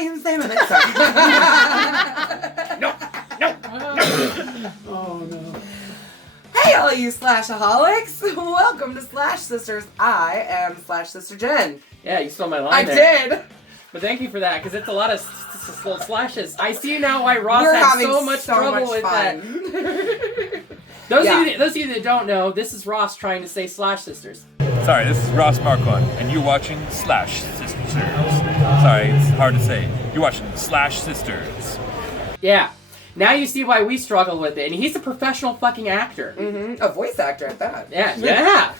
same minute. Sorry. No. Oh, no. Hey, all you Slashaholics! Welcome to Slash Sisters. I am Slash Sister Jen. Yeah, you stole my line I there. did. But thank you for that, because it's a lot of slashes. I see now why Ross We're had having so much trouble with fun. that. Those of you that don't know, this is Ross trying to say Slash Sisters. Sorry, this is Ross Marquand, and you're watching Slash Sisters. Sorry, it's hard to say. You're watching Slash Sisters. Yeah. Now you see why we struggle with it, and he's a professional fucking actor. Mm-hmm. A voice actor at that.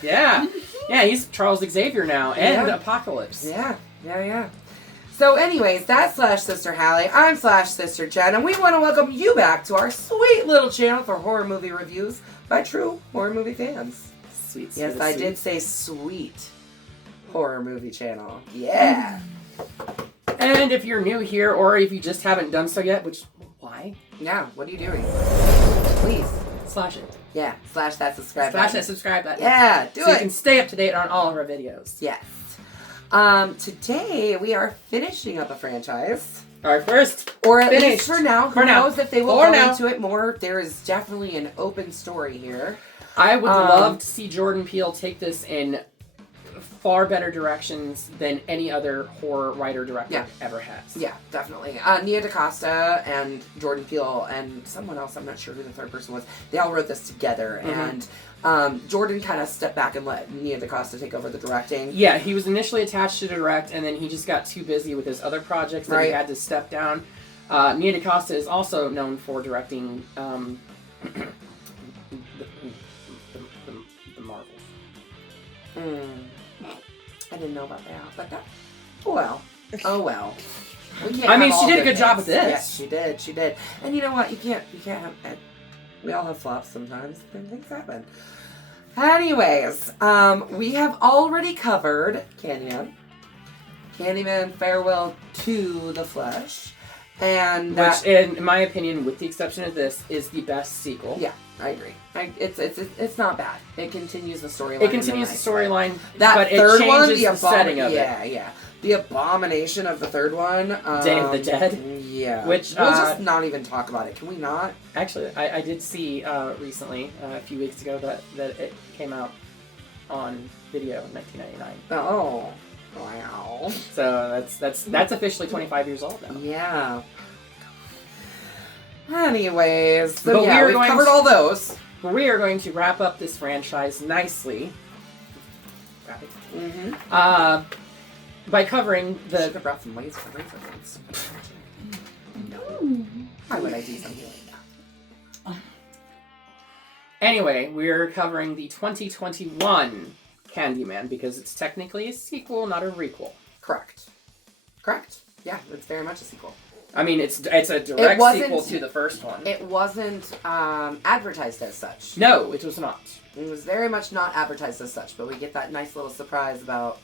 Yeah, he's Charles Xavier now, and Apocalypse. Yeah. So anyways, that's Slash Sister Hallie. I'm Slash Sister Jen, and we want to welcome you back to our sweet little channel for horror movie reviews by true horror movie fans. Sweet. Yes, I did say sweet horror movie channel. Yeah. And if you're new here, or if you just haven't done so yet, which, why? Yeah, what are you doing? Please. Slash it. Yeah, slash that subscribe Slash button. that subscribe button. Yeah, do so it. you can stay up to date on all of our videos. Yes. Today we are finishing up a franchise. Our first. Or at finished. least for now. Who knows if they will go into it more. There is definitely an open story here. I would love to see Jordan Peele take this in far better directions than any other horror writer-director ever has. Yeah, definitely. Nia DaCosta and Jordan Peele and someone else, I'm not sure who the third person was, they all wrote this together. Mm-hmm. And Jordan kind of stepped back and let Nia DaCosta take over the directing. Yeah, he was initially attached to direct, and then he just got too busy with his other projects that he had to step down. Nia DaCosta is also known for directing the Marvels. I didn't know about that, but that, oh well. We can't. I mean, have she all did a good good job things. with this. Yeah, she did. And you know what? You can't have. We all have flops sometimes. And things happen. Anyways, we have already covered Candyman, Farewell to the Flesh, and which, in my opinion, with the exception of this, is the best sequel. Yeah, I agree. It's not bad. It continues the storyline. It continues the storyline, that but third it one, changes the setting of it. Yeah. The abomination of the third one. Day of the Dead. Yeah. Which we'll just not even talk about it. Can we not? Actually, I did see recently, a few weeks ago, that it came on video in 1999. Oh. Wow. So that's officially 25 years old now. Yeah. Anyways, so but we've covered all those. We are going to wrap up this franchise nicely. By covering the... Should have brought some laser ones. No. Why would I do something like that? Anyway, we're covering the 2021 Candyman because it's technically a sequel, not a requel. Correct. Yeah, it's very much a sequel. I mean, it's a direct sequel to the first one. It wasn't advertised as such. No, it was not. It was very much not advertised as such, but we get that nice little surprise about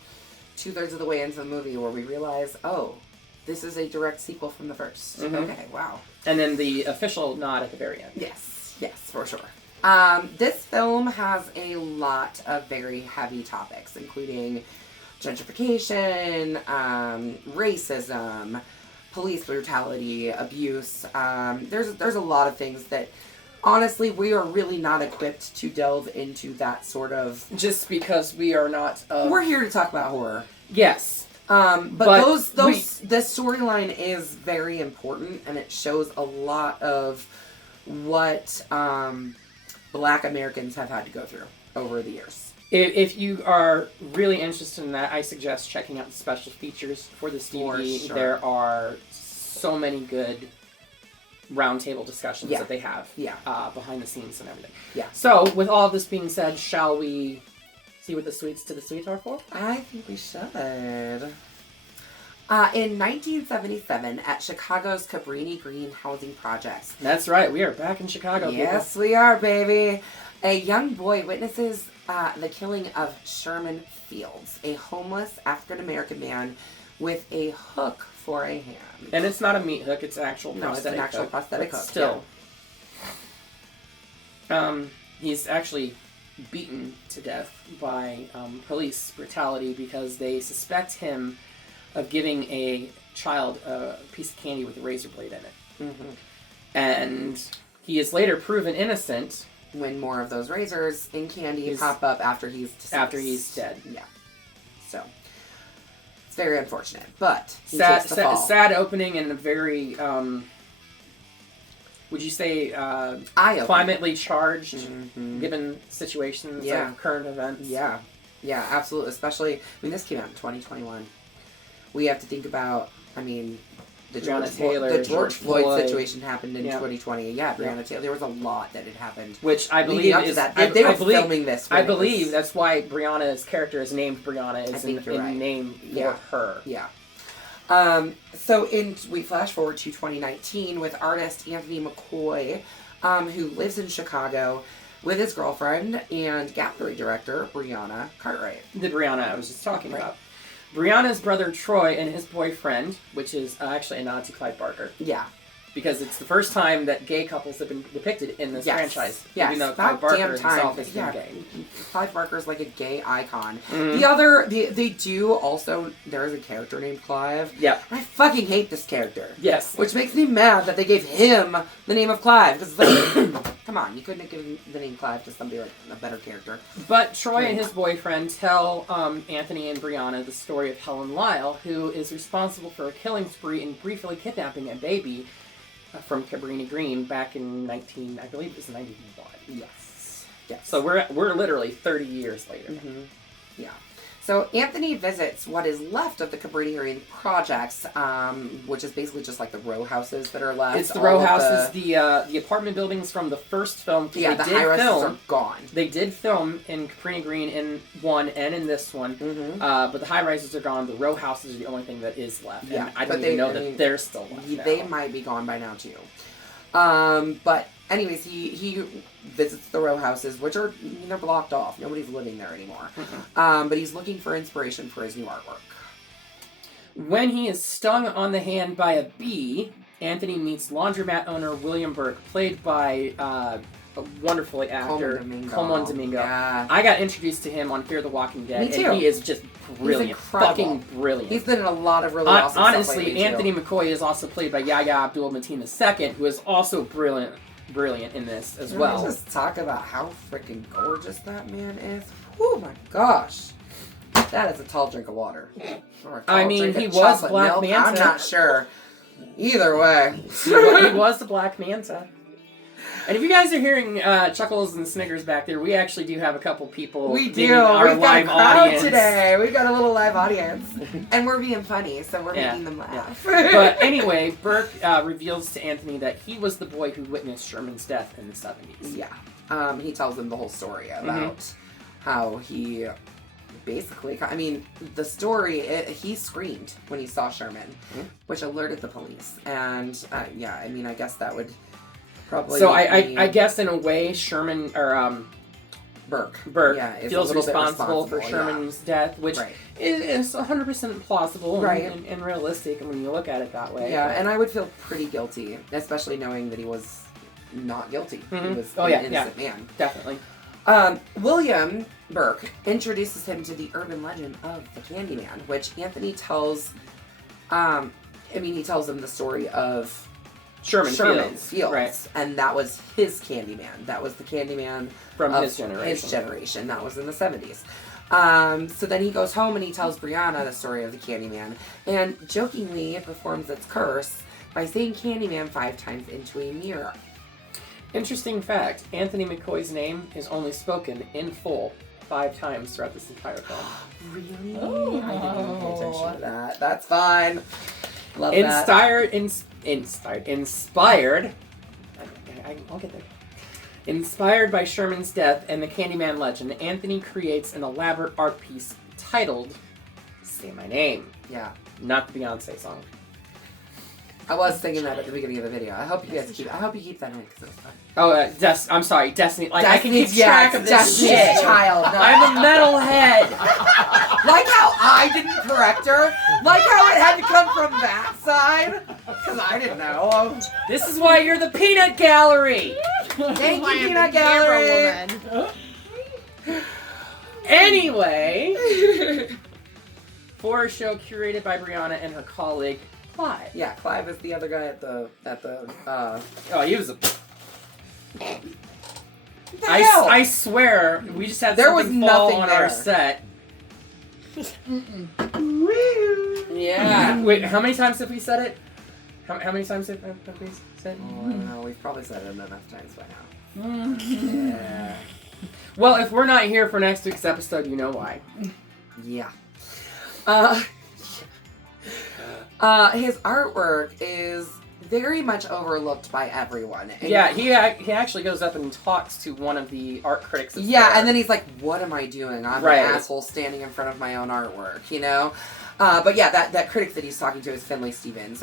2/3 of the way into the movie where we realize, oh, this is a direct sequel from the first. Mm-hmm. Okay, wow. And then the official nod at the very end. Yes, for sure. This film has a lot of very heavy topics, including gentrification, racism, police brutality, abuse. There's a lot of things that, honestly, we are really not equipped to delve into that sort of... Just because we are not... We're here to talk about horror. Yes. But this storyline is very important, and it shows a lot of what Black Americans have had to go through over the years. If you are really interested in that, I suggest checking out the special features for this DVD. For sure. There are so many good roundtable discussions that they have behind the scenes and everything. Yeah. So, with all of this being said, shall we see what the sweets to the sweets are for? I think we should. In 1977, at Chicago's Cabrini Green housing projects. That's right, we are back in Chicago. Yes, we are, baby. A young boy witnesses the killing of Sherman Fields, a homeless African-American man with a hook for a hand. And it's not a meat hook, it's an actual prosthetic hook. No, it's an actual prosthetic hook. Still. Yeah. He's actually beaten to death by police brutality because they suspect him of giving a child a piece of candy with a razor blade in it. Mm-hmm. And he is later proven innocent when more of those razors in candy pop up after he's deceased. After he's dead. Yeah. So it's very unfortunate, but he takes the fall. Sad opening and a very would you say climately charged given situations of current events? Yeah. Yeah, absolutely. Especially, I mean, this came out in 2021. We have to think about, I mean, the George Floyd situation happened in 2020. Yeah, Breonna Taylor. There was a lot that had happened. Which I believe is that. They were filming this. I believe that's why Breonna's character is named Breonna. Is in name for her. Yeah. So we flash forward to 2019 with artist Anthony McCoy, who lives in Chicago with his girlfriend and gallery director Brianna Cartwright. The Brianna I was just talking about. Brianna's brother Troy and his boyfriend, which is actually a nod to Clive Barker. Yeah. Because it's the first time that gay couples have been depicted in this franchise. Yes. Even though Clive Barker himself has been gay. Clive Barker's like a gay icon. Mm-hmm. They do also, there is a character named Clive. Yeah. I fucking hate this character. Yes. Which makes me mad that they gave him the name of Clive. Because like, come on, you couldn't have given the name Clive to somebody like a better character. But Troy and his boyfriend tell Anthony and Brianna the story of Helen Lyle, who is responsible for a killing spree and briefly kidnapping a baby from Cabrini Green back in I believe it was 91. Yes. So we're literally 30 years later. Mm-hmm. Yeah. So Anthony visits what is left of the Cabrini Green projects, which is basically just like the row houses that are left. It's the row houses, the apartment buildings from the first film. Yeah, the high rises are gone. They did film in Cabrini Green in one and in this one, but the high rises are gone. The row houses are the only thing that is left. Yeah, and I don't even know that they're still left now. They might be gone by now too. But anyways, he visits the row houses, which are they're blocked off. Nobody's living there anymore. But he's looking for inspiration for his new artwork. When he is stung on the hand by a bee, Anthony meets laundromat owner William Burke, played by a wonderful actor, Coleman Domingo. Yeah. I got introduced to him on Fear the Walking Dead, Me too. and he is just brilliant, fucking brilliant. He's been in a lot of really awesome honestly, stuff lately, Anthony McCoy is also played by Yahya Abdul-Mateen II, who is also brilliant in this as well. Let's just talk about how freaking gorgeous that man is. Oh my gosh. That is a tall drink of water. I mean, he was Black Manta. I'm not sure. Either way. He was the Black Manta. And if you guys are hearing chuckles and snickers back there, we actually do have a couple people. We do. We've got a crowd today. We've got a little live audience. And we're being funny, so we're making them laugh. Yeah. But anyway, Burke reveals to Anthony that he was the boy who witnessed Sherman's death in the 70s. Yeah. He tells him the whole story about how he basically, I mean, the story, he screamed when he saw Sherman, which alerted the police. And I mean, I guess that would probably. So I guess in a way, Sherman or Burke feels responsible for Sherman's death, which is 100% plausible and realistic when you look at it that way. Yeah, and I would feel pretty guilty, especially knowing that he was not guilty. He was an innocent man. Definitely. William Burke introduces him to the urban legend of the Candyman, which Anthony tells. He tells him the story of Sherman Fields, and that was his Candyman. That was the Candyman from his generation. That was in the 70s. So then he goes home and he tells Brianna the story of the Candyman, and jokingly performs its curse by saying Candyman 5 times into a mirror. Interesting fact, Anthony McCoy's name is only spoken in full 5 times throughout this entire film. Really? Oh. I didn't even pay attention to that. That's fine. Love that. Inspired. I'll get there. Inspired by Sherman's death and the Candyman legend, Anthony creates an elaborate art piece titled "Say My Name." Yeah. Not the Beyonce song. I was thinking that at the beginning of the video. I hope you keep that in because it was fun. Oh, I'm sorry, Destiny. Like I can keep track of this Destiny's shit. Child. No. I'm a metalhead. Like how I didn't correct her. Like how it had to come from that side. Because I didn't know. This is why you're the Peanut Gallery. Thank you, Peanut Gallery. Anyway. for a show curated by Brianna and her colleague, Clive. Yeah, Clive is the other guy at the Oh, he was a... I swear, we just had something fall on our set. Yeah. Wait, how many times have we said it? How many times have we said it? Oh, I don't know. We've probably said it enough times by now. Yeah. Well, if we're not here for next week's episode, you know why. Yeah. His artwork is very much overlooked by everyone. And yeah, he actually goes up and talks to one of the art critics. And then he's like, "What am I doing? I'm an asshole standing in front of my own artwork," you know? But yeah, that critic that he's talking to is Finlay Stevens.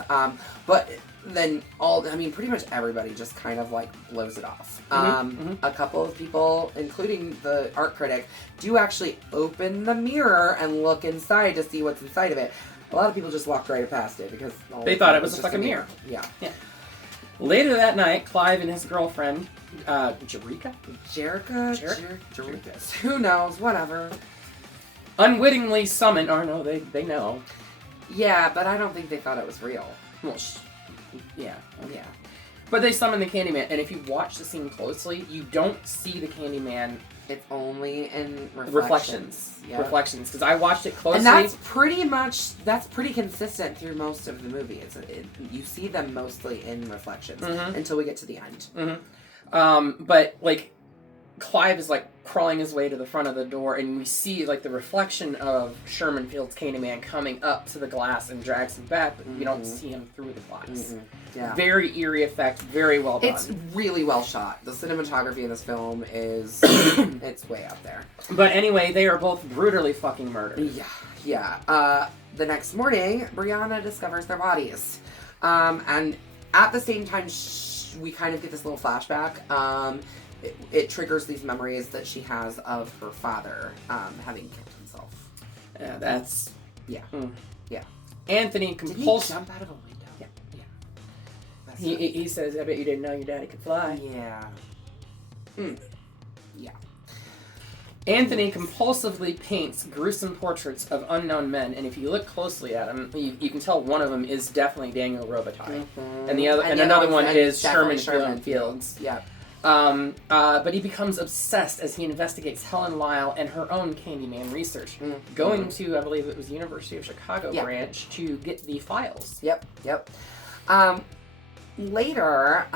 But then pretty much everybody just kind of like blows it off. A couple of people, including the art critic, do actually open the mirror and look inside to see what's inside of it. A lot of people just walked right past it because they thought it was a fucking mirror. Yeah. Later that night, Clive and his girlfriend, Jerica? Who knows? Whatever. Unwittingly summoned, or no, they know. Yeah, but I don't think they thought it was real. Well, yeah. But they summon the Candyman, and if you watch the scene closely, you don't see the Candyman. It's only in reflections. Yep. Reflections, because I watched it closely. And that's pretty consistent through most of the movie. You see them mostly in reflections until we get to the end. But like, Clive is like crawling his way to the front of the door, and we see like the reflection of Sherman Field's Candyman coming up to the glass and drags him back, but you don't see him through the glass. Yeah. Very eerie effect, very well done. It's really well shot. The cinematography in this film is it's way up there. But anyway, they are both brutally fucking murdered. Yeah. The next morning, Brianna discovers their bodies. And at the same time, we kind of get this little flashback. It triggers these memories that she has of her father having killed himself. Yeah, that's... Yeah. Yeah. Anthony Did he jump out of a window? Yeah. He says, I bet you didn't know your daddy could fly. Yeah. Yeah. Anthony compulsively paints gruesome portraits of unknown men, and if you look closely at them, you can tell one of them is definitely Daniel Robitaille. And another one is Sherman Fields. Yeah. But he becomes obsessed as he investigates Helen Lyle and her own Candyman research, going to, I believe it was University of Chicago branch to get the files. Yep. Later,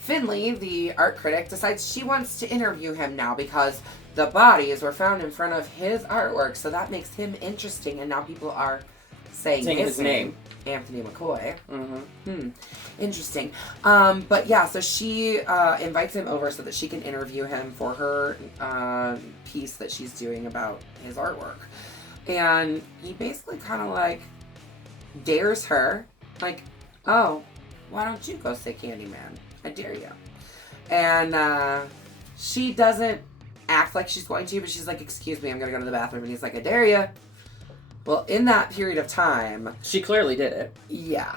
Finlay, the art critic, decides she wants to interview him now because the bodies were found in front of his artwork, so that makes him interesting, and now people are saying his name. Anthony McCoy. Interesting. But yeah, so she invites him over so that she can interview him for her piece that she's doing about his artwork. And he basically kind of like dares her, like, "Oh, why don't you go say Candyman? I dare you." And she doesn't act like she's going to, but she's like, "Excuse me, I'm gonna go to the bathroom." And he's like, "I dare you." Well, in that period of time... She clearly did it. Yeah.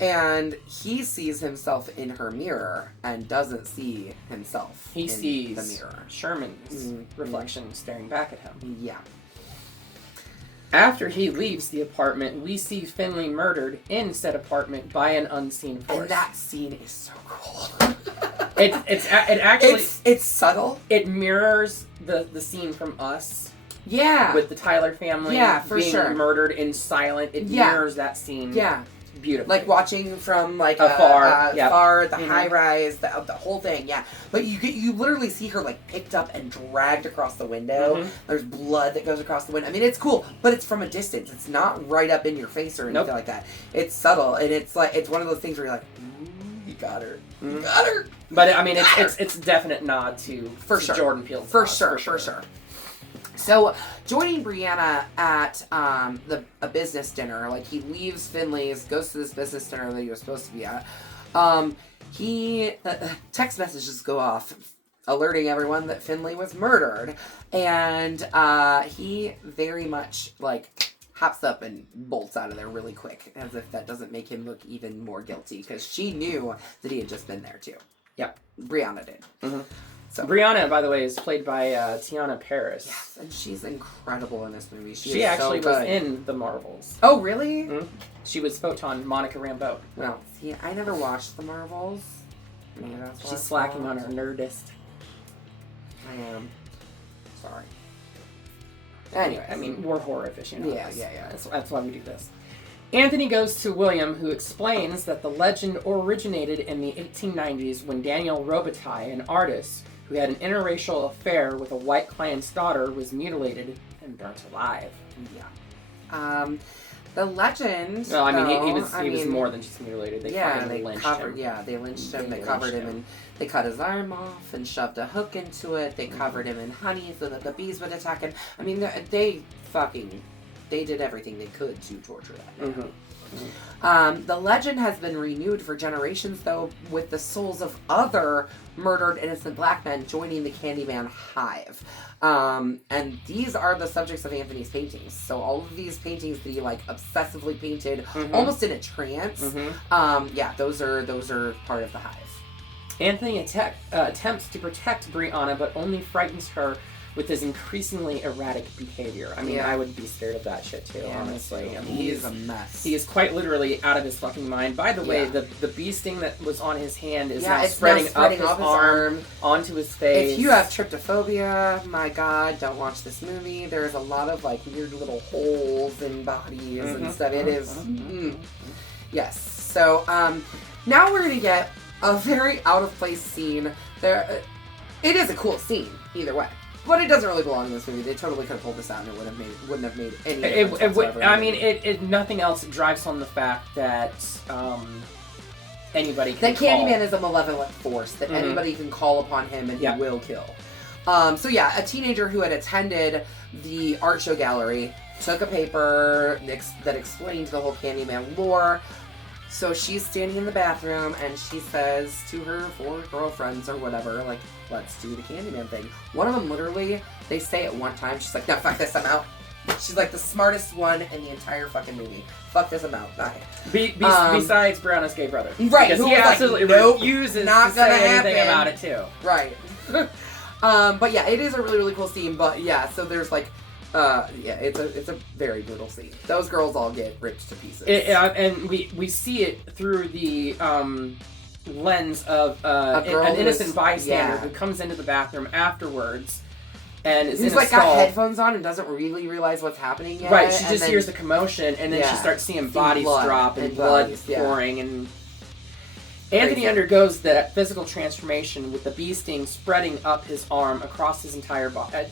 And he sees himself in her mirror and doesn't see himself in the mirror. Sherman's reflection staring back at him. Yeah. After he leaves the apartment, we see Finlay murdered in said apartment by an unseen force. And that scene is so cool. It's subtle. It mirrors the scene from Us. Yeah. With the Tyler family being murdered in silent. It mirrors that scene. Yeah. Beautifully. Like watching from like afar, the high rise, the whole thing, yeah. But you literally see her like picked up and dragged across the window. There's blood that goes across the window. I mean, it's cool, but it's from a distance. It's not right up in your face or anything like that. It's subtle, and it's like it's one of those things where you're like, "Ooh, you got her, you got her." But I mean, it's a definite nod to Jordan Peele. For sure. So, joining Brianna at a business dinner, like he leaves Finlay's, goes to this business dinner that he was supposed to be at. Text messages go off, alerting everyone that Finlay was murdered, and he very much like hops up and bolts out of there really quick, as if that doesn't make him look even more guilty, because she knew that he had just been there too. Yeah, Brianna did. So Brianna, by the way, is played by Tiana Paris. Yes, and she's incredible in this movie. She actually was in The Marvels. Oh, really? Mm-hmm. She was Photon, Monica Rambeau. Well, see, I never watched The Marvels. She's slacking on her nerdist. I am. Sorry. Anyway, I mean, we're horror aficionados. Yeah. That's why we do this. Anthony goes to William, who explains that the legend originated in the 1890s when Daniel Robitaille, an artist who had an interracial affair with a white client's daughter, was mutilated and burnt alive. Yeah. The legend. Well, I mean, he was more than just mutilated. They lynched him. Yeah, they lynched him. They covered him, and they cut his arm off and shoved a hook into it. They covered him in honey so that the bees would attack him. I mean, they did everything they could to torture that man. The legend has been renewed for generations, though, with the souls of other murdered innocent black men joining the Candyman Hive. And these are the subjects of Anthony's paintings. So all of these paintings that he obsessively painted, almost in a trance. Those are part of the Hive. Anthony attempts to protect Brianna, but only frightens her with his increasingly erratic behavior. I mean, I would be scared of that shit too, honestly. I mean, he's a mess. He is quite literally out of his fucking mind. By the way, the bee sting that was on his hand is now spreading up his arm onto his face. If you have tryptophobia, my God, don't watch this movie. There's a lot of weird little holes in bodies and stuff. It is. Yes. So now we're gonna get a very out of place scene. It is a cool scene either way. But it doesn't really belong in this movie. They totally could have pulled this out and it wouldn't have made any difference whatsoever. I mean, nothing else drives home the fact that anybody can that Candyman is a malevolent force, that anybody can call upon him and he will kill. A teenager who had attended the art show gallery took a paper that explained the whole Candyman lore. So she's standing in the bathroom and she says to her 4 girlfriends or whatever, let's do the Candyman thing. One of them literally, they say it one time, she's like, no, fuck this, I'm out. She's the smartest one in the entire fucking movie. Fuck this, I'm out. Bye. Besides Brianna's gay brother. Right. Because he absolutely refuses to say anything about it too. Right. But yeah, it is a really, really cool scene. But yeah, so there's it's a very brutal scene. Those girls all get ripped to pieces. And we see it through the lens of an innocent bystander who comes into the bathroom afterwards and is in a stall. Got headphones on and doesn't really realize what's happening yet. Right, she just hears the commotion and then she starts seeing bodies drop and blood pouring and Anthony undergoes that physical transformation with the bee sting spreading up his arm across his entire body.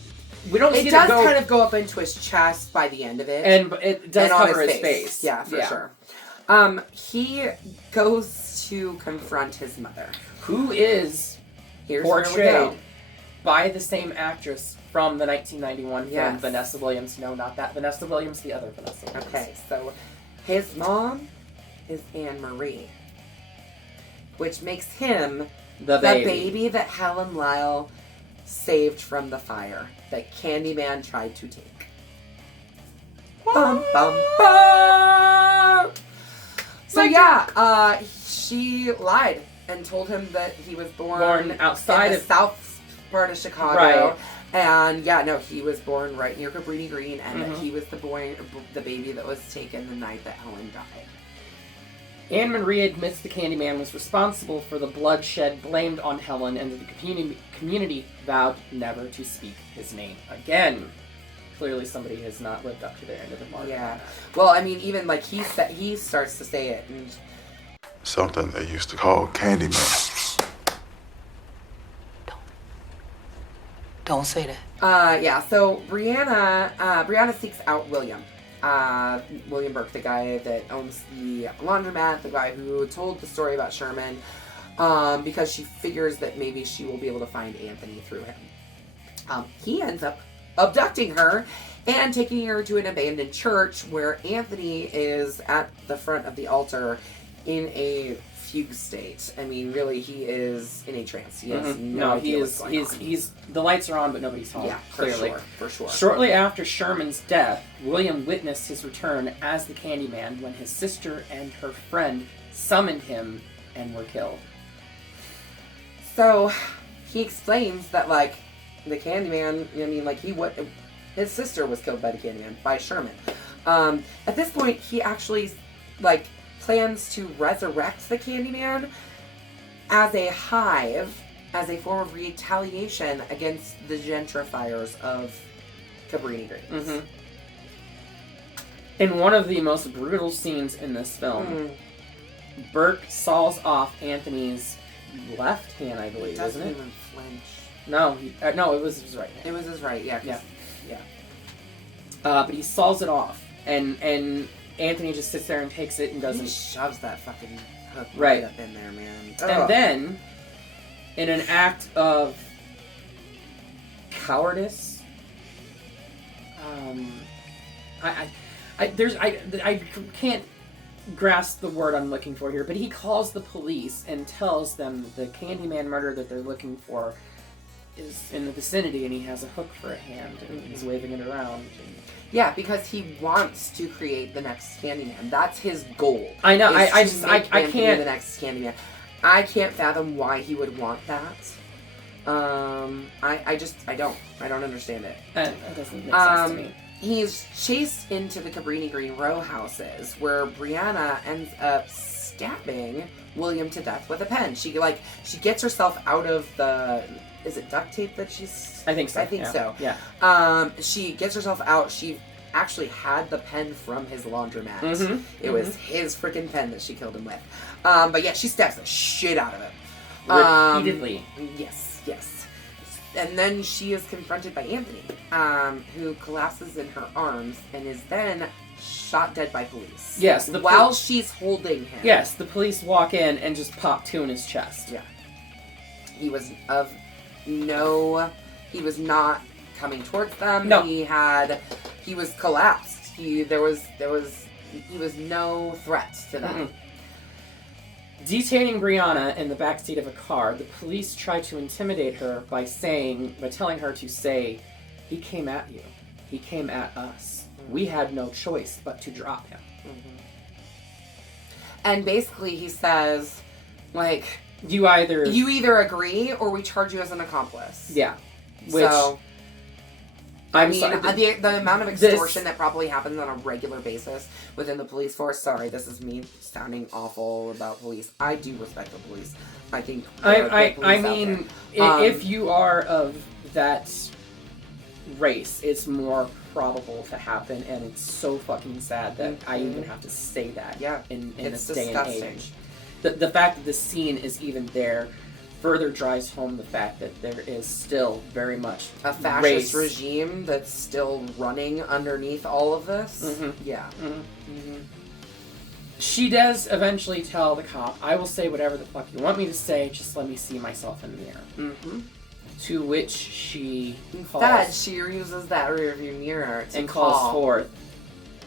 We don't see it does kind of go up into his chest by the end of it. And it does cover his face. Yeah, for sure. He goes to confront his mother. Who is portrayed by the same actress from the 1991 film, Vanessa Williams. No, not that Vanessa Williams, the other Vanessa Williams. Okay, so his mom is Anne Marie, which makes him the baby that Helen Lyle saved from the fire that Candyman tried to take. Bum, bum, bum. So she lied and told him that he was born outside of south part of Chicago. Right. And he was born right near Cabrini Green, and that he was the baby that was taken the night that Helen died. Anne Marie admits the Candyman was responsible for the bloodshed blamed on Helen, and the community vowed never to speak his name again. Clearly somebody has not lived up to their end of the bargain. Yeah. Well, I mean, even he starts to say it. And something they used to call Candyman. Don't say that. So Brianna seeks out William. William Burke, the guy that owns the laundromat, the guy who told the story about Sherman, because she figures that maybe she will be able to find Anthony through him. He ends up abducting her and taking her to an abandoned church where Anthony is at the front of the altar in a fugue state. I mean, really, he is in a trance. He has no idea what's going on. He's the lights are on, but nobody's home. Yeah, clearly. For sure. Shortly after Sherman's death, William witnessed his return as the Candyman when his sister and her friend summoned him and were killed. So, he explains that, like, the Candyman, I mean, like, his sister was killed by the Candyman, by Sherman. At this point, he actually, like, plans to resurrect the Candyman as a hive, as a form of retaliation against the gentrifiers of Cabrini Greens. Mm-hmm. In one of the most brutal scenes in this film, Burke saws off Anthony's left hand, I believe, isn't it? Doesn't even flinch. No, no, it was his right hand. It was his right, yeah. But he saws it off, and Anthony just sits there and takes it and doesn't... He shoves that fucking hook right up in there, man. And then, in an act of cowardice, I can't grasp the word I'm looking for here, but he calls the police and tells them the Candyman murder that they're looking for is in the vicinity, and he has a hook for a hand, and he's waving it around. Yeah, because he wants to create the next Candyman. That's his goal. I know. I can't. The next Candyman. I can't fathom why he would want that. I don't understand it. That doesn't make sense to me. He's chased into the Cabrini Green row houses, where Brianna ends up stabbing William to death with a pen. She gets herself out of the... Is it duct tape that she's... I think so. So. Yeah. She gets herself out. She actually had the pen from his laundromat. Mm-hmm. It was his freaking pen that she killed him with. But yeah, she stabs the shit out of him. Repeatedly. Yes. And then she is confronted by Anthony, who collapses in her arms and is then shot dead by police. Yes. While she's holding him. Yes, the police walk in and just pop two in his chest. Yeah. He was not coming towards them. No. He was collapsed. He was no threat to them. Mm-mm. Detaining Brianna in the backseat of a car, the police try to intimidate her by telling her to say, "He came at you. He came at us. We had no choice but to drop him." Mm-hmm. And basically he says, like, you either agree or we charge you as an accomplice. Yeah. So, the amount of extortion that probably happens on a regular basis within the police force. Sorry, this is me sounding awful about police. I do respect the police. I think if you are of that race, it's more probable to happen, and it's so fucking sad that I even have to say that in this day and age. The fact that the scene is even there further drives home the fact that there is still very much a fascist regime that's still running underneath all of this. Mm-hmm. Yeah. Mm-hmm. Mm-hmm. She does eventually tell the cop, "I will say whatever the fuck you want me to say, just let me see myself in the mirror." Mm-hmm. To which she she uses that rearview mirror to calls forth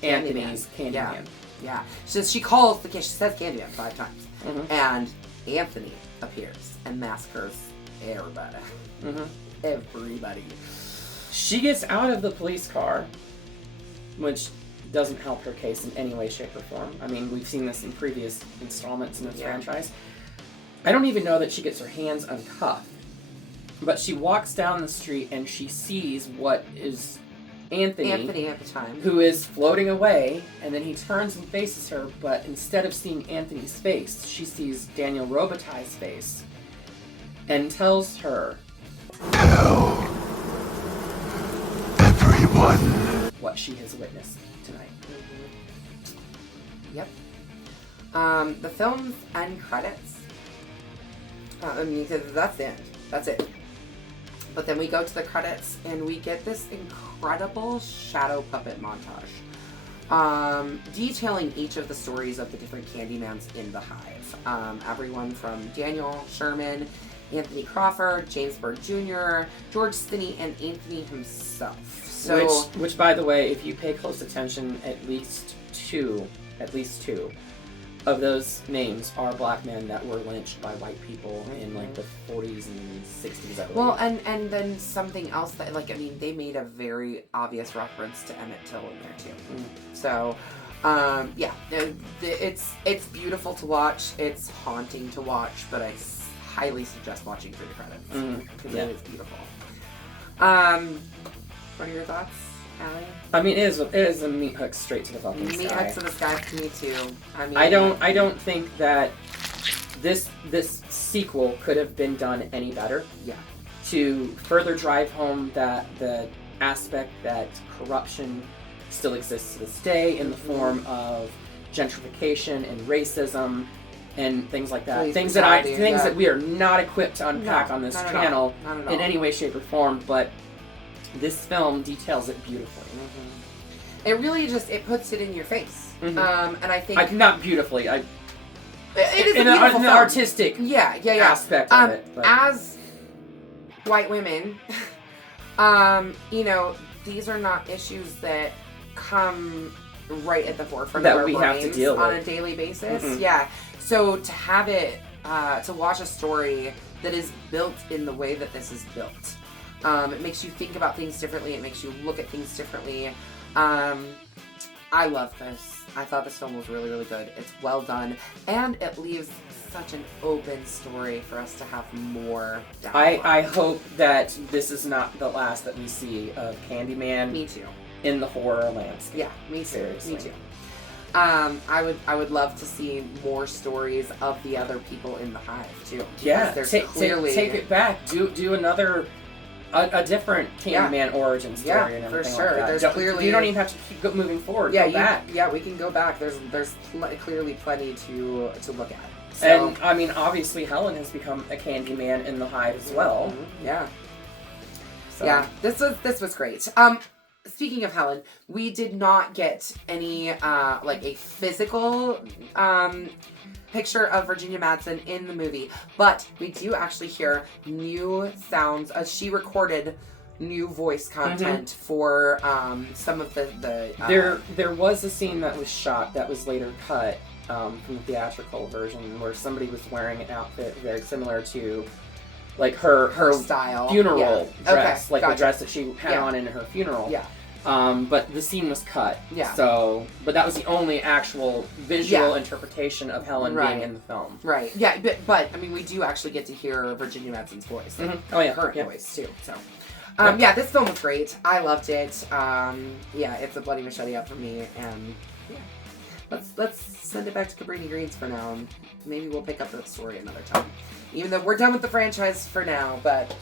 Anthony's Candyman. Yeah. She says Candyman 5 times. Mm-hmm. And Anthony appears and massacres everybody. Mm-hmm. Everybody. She gets out of the police car, which doesn't help her case in any way, shape, or form. I mean, we've seen this in previous installments in this franchise. I don't even know that she gets her hands uncuffed, but she walks down the street and she sees what is Anthony at the time, who is floating away, and then he turns and faces her, but instead of seeing Anthony's face, she sees Daniel Robitaille's face, and tells her, "Tell everyone what she has witnessed tonight." Mm-hmm. Yep. The film's end credits. Because that's the end. That's it. But then we go to the credits and we get this incredible shadow puppet montage, detailing each of the stories of the different Candymans in the Hive. Everyone from Daniel Sherman, Anthony Crawford, James Byrd Jr., George Stinney, and Anthony himself. So, which, by the way, if you pay close attention, at least two of those names are black men that were lynched by white people in like the 40s and 60s, I believe. Well, and then something else that, they made a very obvious reference to Emmett Till in there too. So, it's beautiful to watch. It's haunting to watch, but I highly suggest watching through the credits. Because it is beautiful. What are your thoughts, Allie? I mean, it is a meat hook straight to the fucking sky. Meat hook to the sky for me too. I mean, I don't think that this sequel could have been done any better. Yeah. To further drive home that the aspect that corruption still exists to this day in the form of gentrification and racism and things like that. Things that we are not equipped to unpack on this channel in any way, shape, or form. But this film details it beautifully. It really it puts it in your face. And I think not beautifully. It is a beautiful film. Artistic aspect of it. But. As white women, these are not issues that come right at the forefront that of our we have to deal with on a daily basis. Yeah. So to have it, to watch a story that is built in the way that this is built, it makes you think about things differently. It makes you look at things differently. I love this. I thought this film was really, really good. It's well done, and it leaves such an open story for us to have more down the line. I hope that this is not the last that we see of Candyman. Me too. In the horror landscape. Yeah, me too. Seriously. Me too. I would love to see more stories of the other people in the Hive too. Yeah, take it back. Do another. A different Candyman origin story and everything for sure. Like that. There's clearly you don't even have to keep moving forward. Yeah, go back. Yeah, we can go back. There's clearly plenty to look at. So, and I mean, obviously, Helen has become a Candyman in the Hive as well. Yeah. So. Yeah, this was great. Speaking of Helen, we did not get any a physical picture of Virginia Madsen in the movie, but we do actually hear new sounds as she recorded new voice content for some of the there was a scene that was shot that was later cut from the theatrical version where somebody was wearing an outfit very similar to like her style funeral dress, okay, the dress that she had on in her funeral. Yeah. But the scene was cut. Yeah. So, but that was the only actual visual interpretation of Helen being in the film. Right. Yeah. But I mean, we do actually get to hear Virginia Madsen's voice. Oh yeah. Her voice too. So. This film was great. I loved it. It's a bloody machete up for me, and let's send it back to Cabrini Greens for now, and maybe we'll pick up the story another time. Even though we're done with the franchise for now, but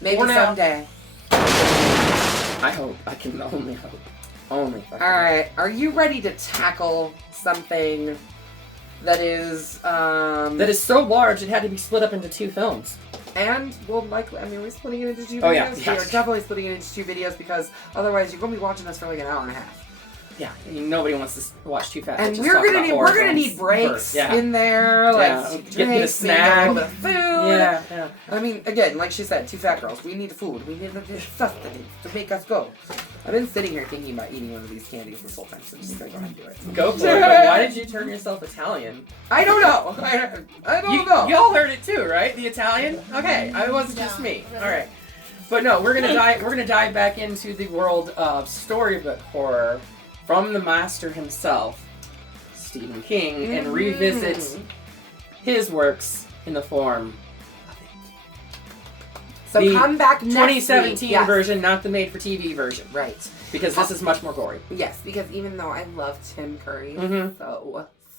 maybe someday. I hope. I can only hope. Only. All right. Are you ready to tackle something that is so large it had to be split up into 2 films? And we're splitting it into 2 videos. Yes. We are definitely splitting it into 2 videos because otherwise you're going to be watching us for like an hour and a half. Yeah, nobody wants to watch 2 fat. And we're gonna need breaks in there, get a snack, a little bit of food. Yeah. I mean, again, like she said, 2 fat girls. We need food. We need sustenance to make us go. I've been sitting here thinking about eating one of these candies this whole time, so I'm just gonna go ahead and do it. Go for it. Why did you turn yourself Italian? I don't know. I don't know. Y'all heard it too, right? The Italian. Okay, it wasn't just me. All right, but no, we're gonna dive back into the world of storybook horror. From the master himself, Stephen King, and revisit his works in the form of it. So come back next 2017 week. version, not the made-for-TV version. Right. Because this is much more gory. Yes, because even though I love Tim Curry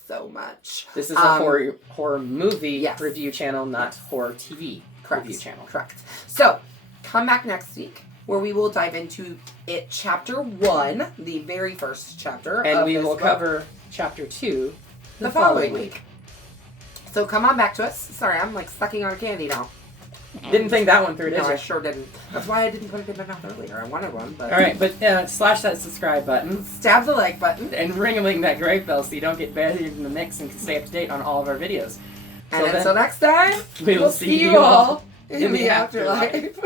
so much. This is a horror movie review channel, not horror TV review channel. Correct. So, come back next week, where we will dive into it, Chapter 1, the very first chapter. And we will cover Chapter 2 the following week. So come on back to us. Sorry, I'm like sucking on candy now. Didn't think that one through, did you? No, I sure didn't. That's why I didn't put it in my mouth earlier. I wanted one, but... Alright, but slash that subscribe button. Stab the like button. And ring-a-ling that great bell so you don't get buried in the mix and can stay up to date on all of our videos. And until next time, we will see you all in the afterlife.